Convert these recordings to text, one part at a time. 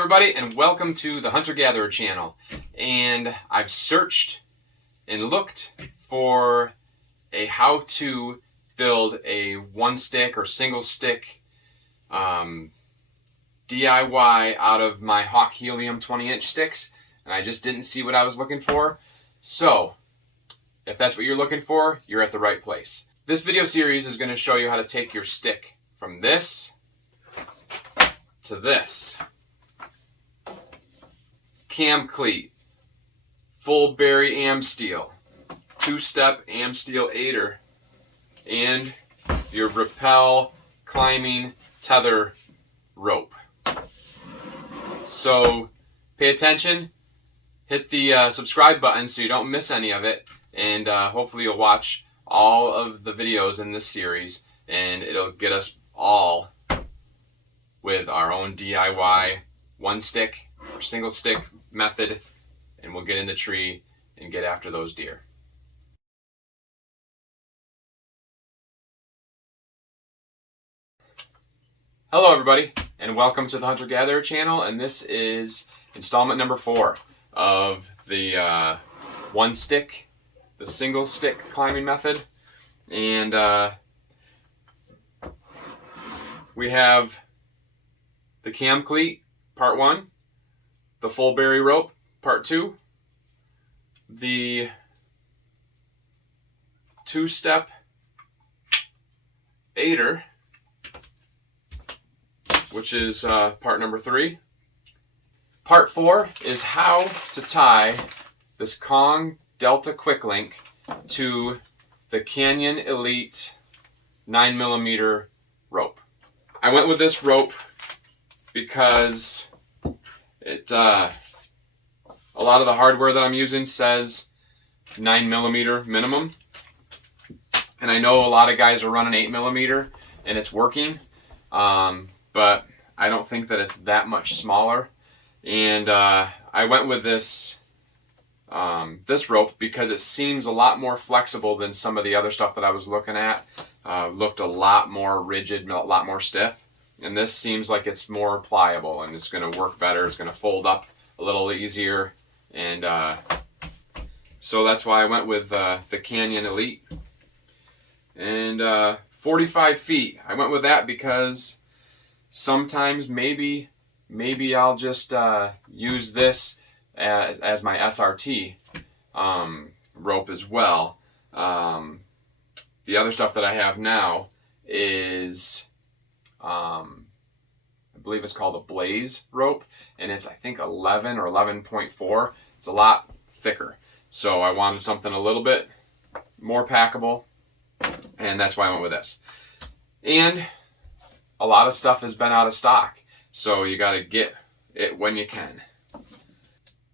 everybody, and welcome to the Hunter-Gatherer channel. And I've searched and looked for a how to build a one stick or single stick DIY out of my Hawk Helium 20-inch sticks, and I just didn't see what I was looking for. So if that's what you're looking for, you're at the right place. This video series is going to show you how to take your stick from this to this. Cam cleat, full berry am steel, two-step am steel aider, and your rappel climbing tether rope. So pay attention, hit the subscribe button so you don't miss any of it, and hopefully you'll watch all of the videos in this series, and it'll get us all with our own DIY one stick or single stick method, and we'll get in the tree and get after those deer. Hello everybody, and welcome to the Hunter-Gatherer channel, and this is installment number 4 of the one stick, the single stick climbing method. And we have the cam cleat, part 1, the full berry rope, part 2, the two-step aider, which is part number 3. Part 4 is how to tie this Kong Delta Quick Link to the Canyon Elite 9mm rope. I went with this rope because a lot of the hardware that I'm using says 9mm minimum, and I know a lot of guys are running 8mm and it's working, but I don't think that it's that much smaller. And I went with this rope because it seems a lot more flexible than some of the other stuff that I was looking at. Looked a lot more rigid, a lot more stiff. And this seems like it's more pliable and it's going to work better. It's going to fold up a little easier. And so that's why I went with the Canyon Elite. And 45 feet. I went with that because sometimes maybe I'll just use this as my SRT rope as well. The other stuff that I have now is I believe it's called a Blaze rope, and it's I think 11 or 11.4. It's a lot thicker, so I wanted something a little bit more packable, and that's why I went with this. And a lot of stuff has been out of stock, so you got to get it when you can.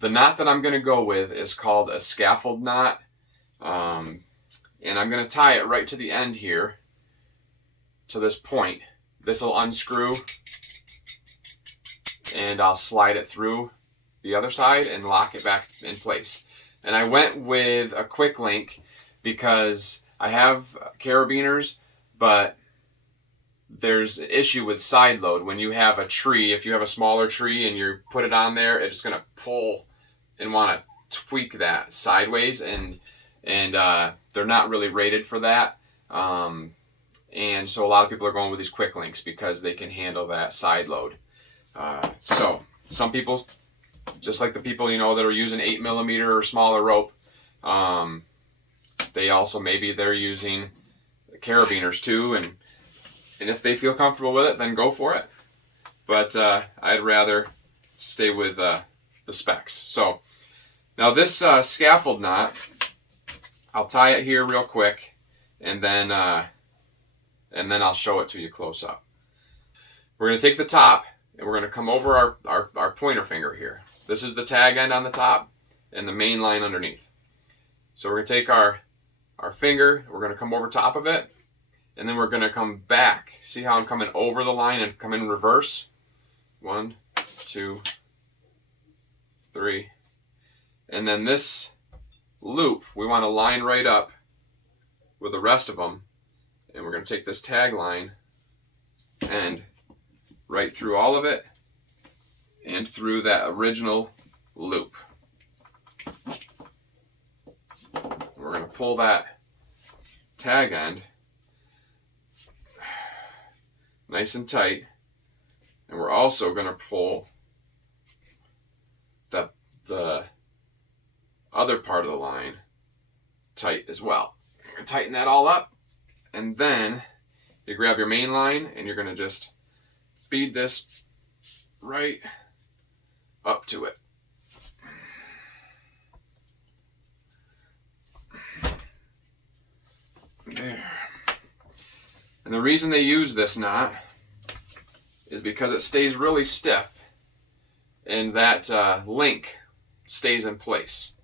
The knot that I'm going to go with is called a scaffold knot, and I'm going to tie it right to the end here, to this point. This will unscrew, and I'll slide it through the other side and lock it back in place. And I went with a quick link because I have carabiners, but there's an issue with side load. When you have a tree, if you have a smaller tree and you put it on there, it's going to pull and want to tweak that sideways, and they're not really rated for that. And so a lot of people are going with these quick links because they can handle that side load. So some people, just like the people you know that are using 8mm or smaller rope, they also maybe they're using carabiners too, and if they feel comfortable with it, then go for it. But I'd rather stay with the specs. So now this scaffold knot, I'll tie it here real quick, and then I'll show it to you close up. We're going to take the top, and we're going to come over our pointer finger here. This is the tag end on the top and the main line underneath. So we're going to take our finger, we're going to come over top of it, and then we're going to come back. See how I'm coming over the line and come in reverse? 1, 2, 3. And then this loop, we want to line right up with the rest of them. And we're going to take this tag line and right through all of it and through that original loop. We're going to pull that tag end nice and tight, and we're also going to pull the other part of the line tight as well. You're going to tighten that all up, and then you grab your main line and you're going to just feed this right up to it. There. And the reason they use this knot is because it stays really stiff and that link stays in place.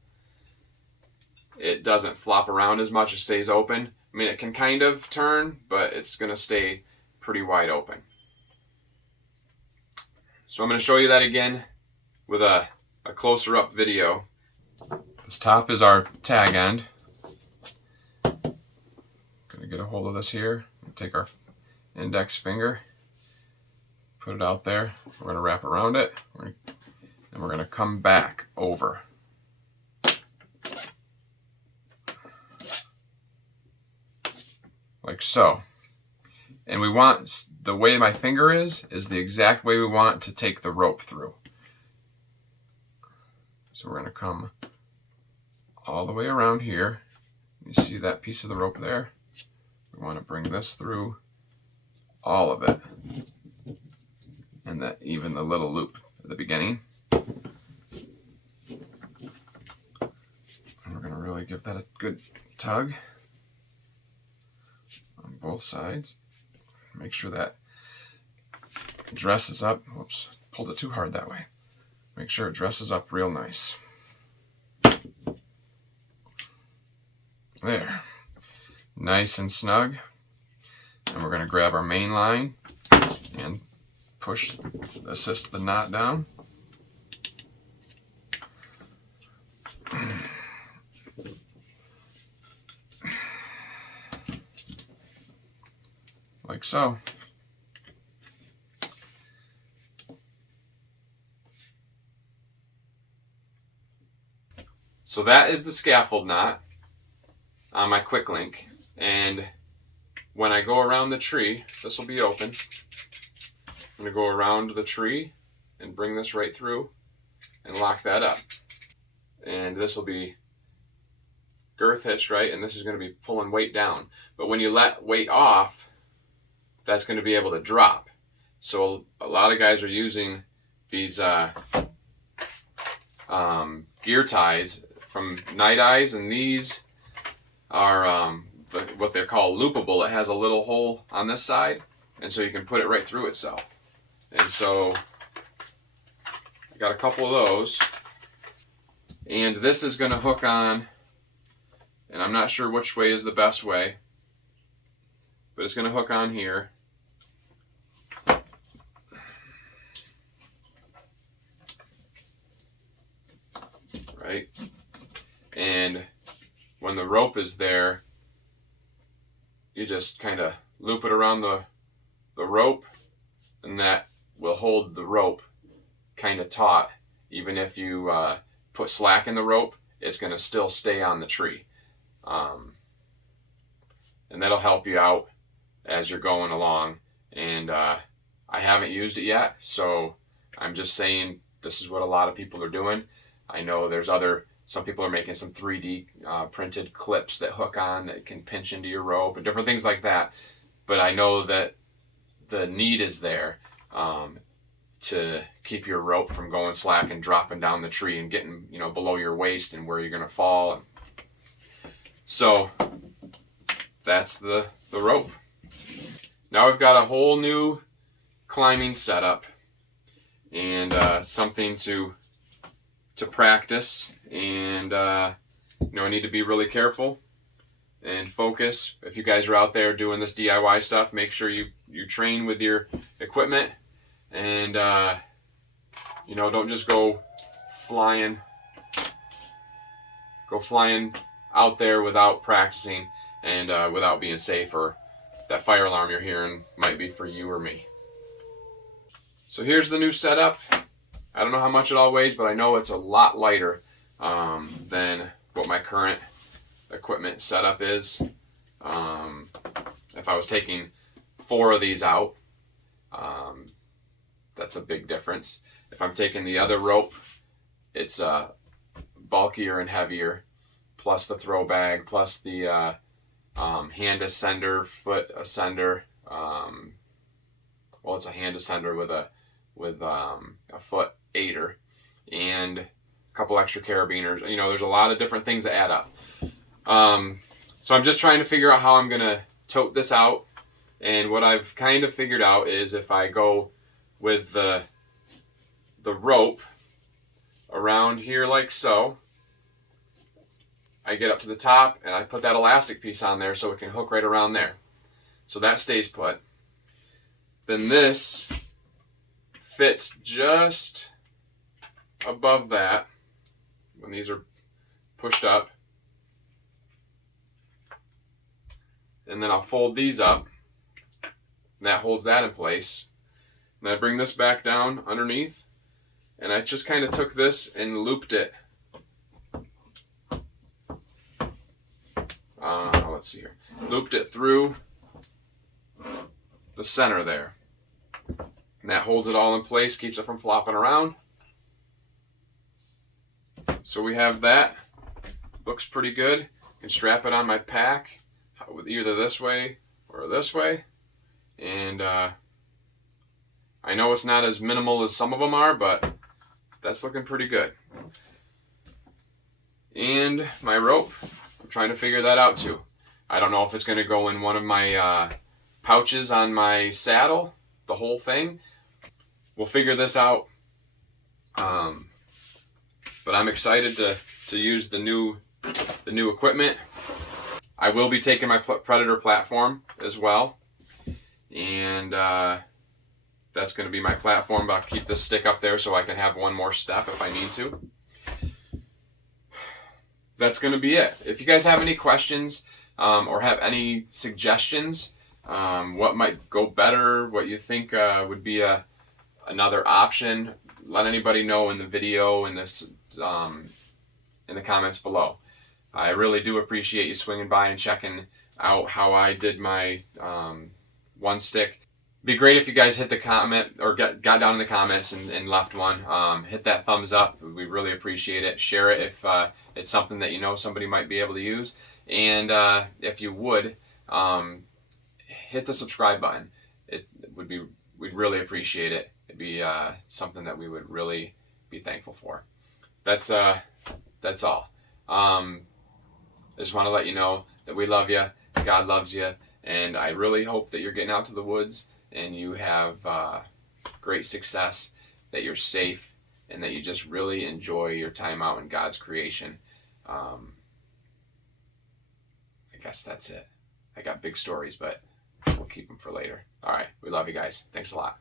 It doesn't flop around as much, it stays open. I mean, it can kind of turn, but it's going to stay pretty wide open. So I'm going to show you that again with a closer up video. This top is our tag end. Going to get a hold of this here. Take our index finger, put it out there. We're going to wrap around it, and we're going to come back over. Like so. And we want, the way my finger is the exact way we want to take the rope through. So we're going to come all the way around here. You see that piece of the rope there? We want to bring this through all of it. And that even the little loop at the beginning. And we're going to really give that a good tug on both sides. Make sure that dresses up. Whoops, pulled it too hard that way. Make sure it dresses up real nice. There. Nice and snug. And we're going to grab our main line and push, assist the knot down. Like so. So that is the scaffold knot on my quick link, and when I go around the tree, this will be open. I'm going to go around the tree and bring this right through and lock that up. And this will be girth hitched, right? And this is going to be pulling weight down. But when you let weight off, that's going to be able to drop. So a lot of guys are using these gear ties from Night Eyes, and these are what they're called loopable. It has a little hole on this side, and so you can put it right through itself. And so I got a couple of those, and this is going to hook on, and I'm not sure which way is the best way, but it's going to hook on here. Right? And when the rope is there, you just kind of loop it around the rope, and that will hold the rope kind of taut. Even if you put slack in the rope, it's going to still stay on the tree. And that'll help you out as you're going along. And I haven't used it yet, so I'm just saying this is what a lot of people are doing. I know there's some people are making some 3D printed clips that hook on that can pinch into your rope and different things like that. But I know that the need is there to keep your rope from going slack and dropping down the tree and getting, below your waist and where you're going to fall. So that's the rope. Now we've got a whole new climbing setup and something to practice, and I need to be really careful and focus. If you guys are out there doing this DIY stuff, make sure you train with your equipment, and don't just go flying out there without practicing and without being safe, or that fire alarm you're hearing might be for you or me. So here's the new setup. I don't know how much it all weighs, but I know it's a lot lighter than what my current equipment setup is. If I was taking 4 of these out, that's a big difference. If I'm taking the other rope, it's bulkier and heavier, plus the throw bag, plus the hand ascender, foot ascender. Well, it's a hand ascender with a foot aider and a couple extra carabiners. You know, there's a lot of different things that add up. So I'm just trying to figure out how I'm gonna tote this out. And what I've kind of figured out is if I go with the rope around here like so, I get up to the top and I put that elastic piece on there so it can hook right around there. So that stays put. Then this fits just above that when these are pushed up. And then I'll fold these up, and that holds that in place. And I bring this back down underneath, and I just kind of took this and looped it. Let's see here. Looped it through the center there. And that holds it all in place, keeps it from flopping around. So we have that. Looks pretty good. Can strap it on my pack with either this way or this way. And I know it's not as minimal as some of them are, but that's looking pretty good. And my rope, I'm trying to figure that out too. I don't know if it's going to go in one of my pouches on my saddle, the whole thing. We'll figure this out. But I'm excited to use the new equipment. I will be taking my Predator platform as well, and that's going to be my platform. But I'll keep this stick up there so I can have one more step if I need to. That's going to be it. If you guys have any questions or have any suggestions, what might go better, what you think would be another option, let anybody know in the video in this in the comments below. I really do appreciate you swinging by and checking out how I did my one stick. It'd be great if you guys hit the comment or got down in the comments and left one. Hit that thumbs up. We really appreciate it. Share it if it's something that you know somebody might be able to use. And if you would, hit the subscribe button. We'd really appreciate it. It'd be something that we would really be thankful for. That's all. I just want to let you know that we love you, God loves you, and I really hope that you're getting out to the woods and you have great success, that you're safe, and that you just really enjoy your time out in God's creation. I guess that's it. I got big stories, but we'll keep them for later. All right, we love you guys. Thanks a lot.